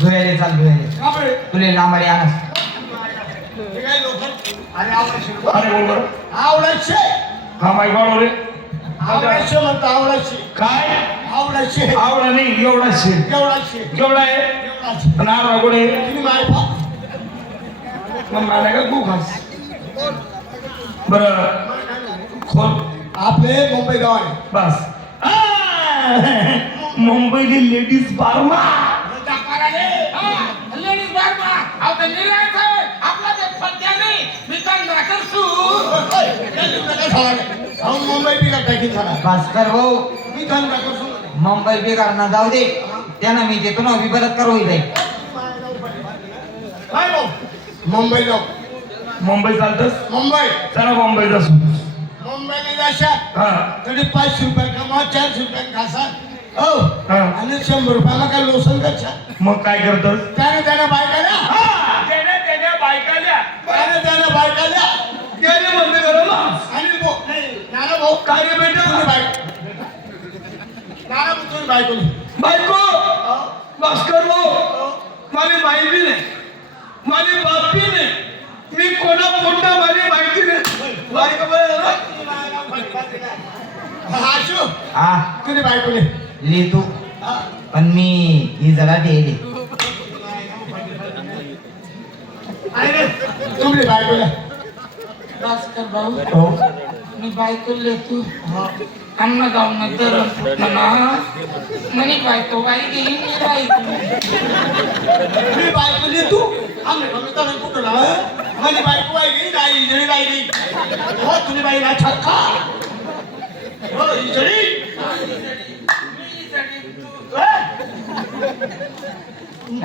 धुयाले चाल धुयाले? तुले लांबाडी आणस? अरे, आवडायचे. हा माईक वाढव रे आवडायचे म्हणतो, आवडायचे. काय आवडायचे. आवडा नाही एवढा शेर जेवणाचे. केवढा आहे. नारळा गोडे तुम्ही माय. मग मला का तू खास बरं. खोल. आपले मुंबई गावाने बस. आ, मुंबईली लेडीज बारमा लेडीज बारमा आहे आपला ते नाही मी मुंबई झाला भास्कर भाऊ मी मुंबई ना जाऊ दे. त्यांना मी देतो ना विबरत करू जाईल काय भाऊ मुंबई जाऊ मुंबई चालतस? मुंबई. चला मुंबईत असू मुंबईला जाशा हा. तरी पाचशे रुपये कमा चारशे रुपये खासा हो. हा. आणि शंभर रुपयाला काय लोसन कशा मग काय करतस? त्याने त्याने बायकाल्या हा, त्याने त्याच्या बायकाल्या त्याने त्याने बायकाल्या त्याने बंद करा ना. आणि भाऊ नाना भाऊ. काय रे बेटा? तुम्ही बायक नाना भाऊ तुम्ही बायको. बायको? भास्कर भाऊ. माझी माहिती नाही. माझी बापी नाही. मी कोणा कोणता माझी माहिती नाही. हा. तुम्ही बायको ले तू. पण मी ही जरा दे आणि तुम्ही बायकोला. भाऊ हो. मी बायको लेतू अन्न गावनं दरम फुटणं म्हणे बायको बाई गेली मी बायको. मी बायको दे तू? आम्ही कमी कमी कुठं ना माझी बायको बाई गेली नाही इजळी बाई गेली. हो तुम्ही बाई ना छक्का.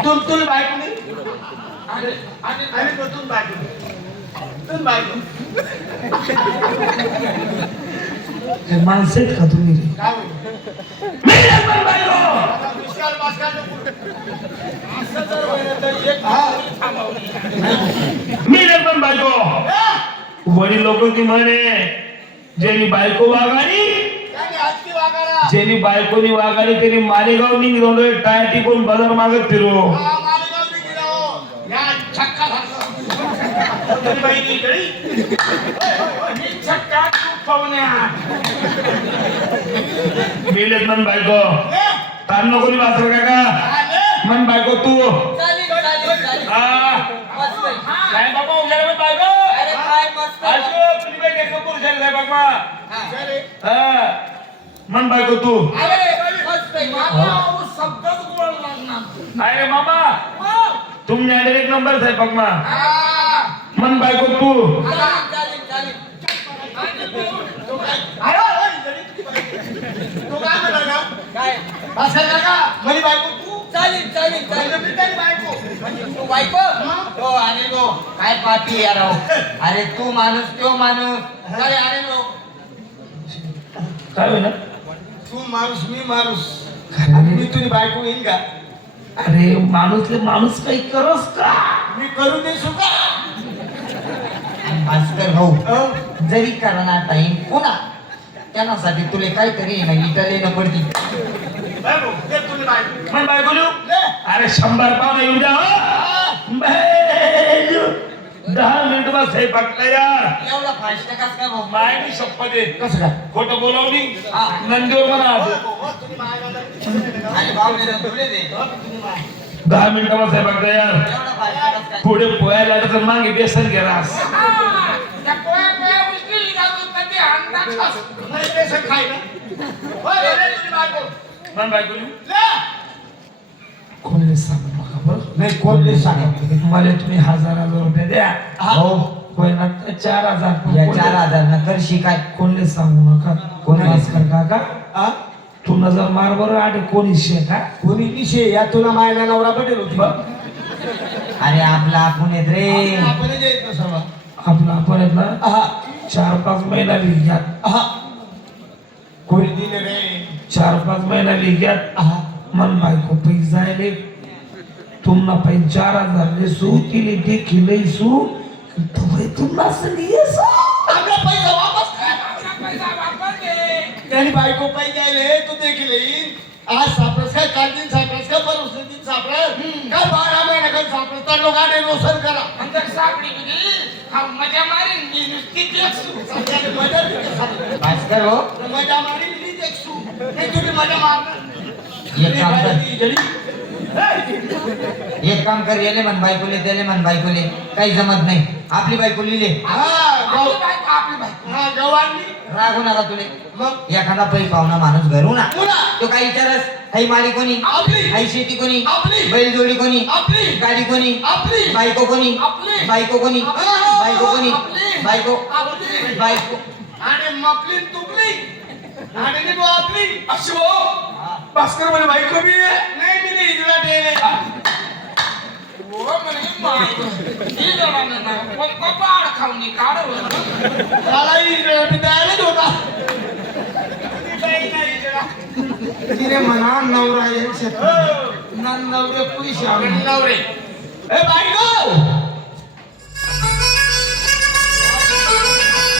तुम तुम्ही बायको नाही? आणि तो तुम्ही बायको. माणसं आहेत का तुम्ही? मी पण बायको. वडील लोक ती म्हणे ज्यांनी बायको वागाली ज्यांनी बायकोनी वागाली त्यांनी मालेगाव निघलो टायर टिकून बाजार मागत फिरू हा, मालेगाव बी गेला हो. या छक्का घातला. तुम्ही बाई गेली गडी. मी छक्का तू पवण्या मिळत मन बायको तार नको नी वासर काका आले. मन बायको तू बाबा मन बायको बाबा तू अरे मस्त आहे. मला अहो शब्दच गोड लागणार अरे मामा मग, तुम न्यायालय एक नंबर आहे पगमा हा, मन बायको तू? अरे, अरे, बायको तू? चालेल चालेल म्हणजे चालेल. बायको. म्हणजे तू बायको? हो अरे लो. काय पाठी यार हो. अरे तू माणूस तो माणूस. अरे अरे लो. काय तू माणूस मी माणूस. मी तुझी बायको येईन का? अरे माणूसले माणूस काही करस का? मी करू दे सुका. भास्कर भाऊ जरी करणार टाईम पुन्हा त्यासाठी तुले काहीतरी ना इटाले न पडती. अरे शंभर पाव येऊ द्या हो. दहा मिनिट बस हे फक्त यार. एवढा फास्ट कस काय भाऊ? माहिती शपथ आहे. कसं काय? खोटं बोलावली. हा. नंदीवर म्हणा भाऊ दहा मिनिटं बस हे फक्त यार. एवढा फास्ट कस काय पुढे पोहायला लागलं तर मागे बेसन घे रास. हा, त्या पोया पोया उचली जातो तर ते अंडा खास. नाही बेसन खाय ना होय, ले, ले, तुझी बायको मन बायको लिहू ले. कोणी सांगू नका बरं? नाही कोण नाही सांगत मला तुम्ही हजार हजार रुपये द्या. होय ना चार हजार. या चार हजार न करशी काय कोणले सांगू नका. कोण कोणी? भास्कर काका हा? तू नजर मार बरं आठ कोणी शे का कोणी विषय? या तुला मायला नवरा पटेल होती. बघ, अरे आपला आपण येत रे. आपण येत ना सर्व आपला आपण आहेत ना? चार पाच महिना विघ्यात. हा. कोणी दिले रे? चार पाच महिना विघ्यात. हा. मन बायको पैसे जायले. तुमना पैन चार हजार लेसू तिले देखी लईसू तुम्ही तुमना सलियस आपला पैसा वापस कर आपला पैसा वापस दे त्याने बायको पाहिजे द्यायले तू देखील येईन आज सापडस काय काल दिन सापडस का? बरोबर दिन सापडस? का बारा महिना काय सापडस? तर लोक आले रोसन करा. अंदर सापडी गेली हा मजा मारीन मी नुसती देखसू. मजा. भास्कर हो? मजा मारी मी देखसू. नाही तुम्ही मजा मारणार एक काम कर. ती जरी- एक काम कर येले म्हण बायकोले त्याले म्हण बायकोले. काही जमत नाही. आपली बायको लिहिले. हा. आपली बायको आपली बायको हा रागू नका तुले मग? एखादा पै पाहुणा माणूस घरू ना तो काय विचारस? हाई माडी कोणी? आपली. हाई शेती कोणी? आपली. बैलजोडी कोणी? आपली. गाडी कोणी? आपली. बायको कोणी? आपली. बायको कोणी. बायको कोणी. बायको? आपली. बायको. आणि मकली तुकली. आणि नी आपली अशो. भास्कर म्हणे बायको बी आहे. नाही मी नाही इथला ठेवले हो म्हणे माय ही जमाना ना कोण कपाळ खाऊनी काढ तयारच होता. तिने म्हणा नवरा येईल हो. नवरे पैसे नवरे. ए बायको!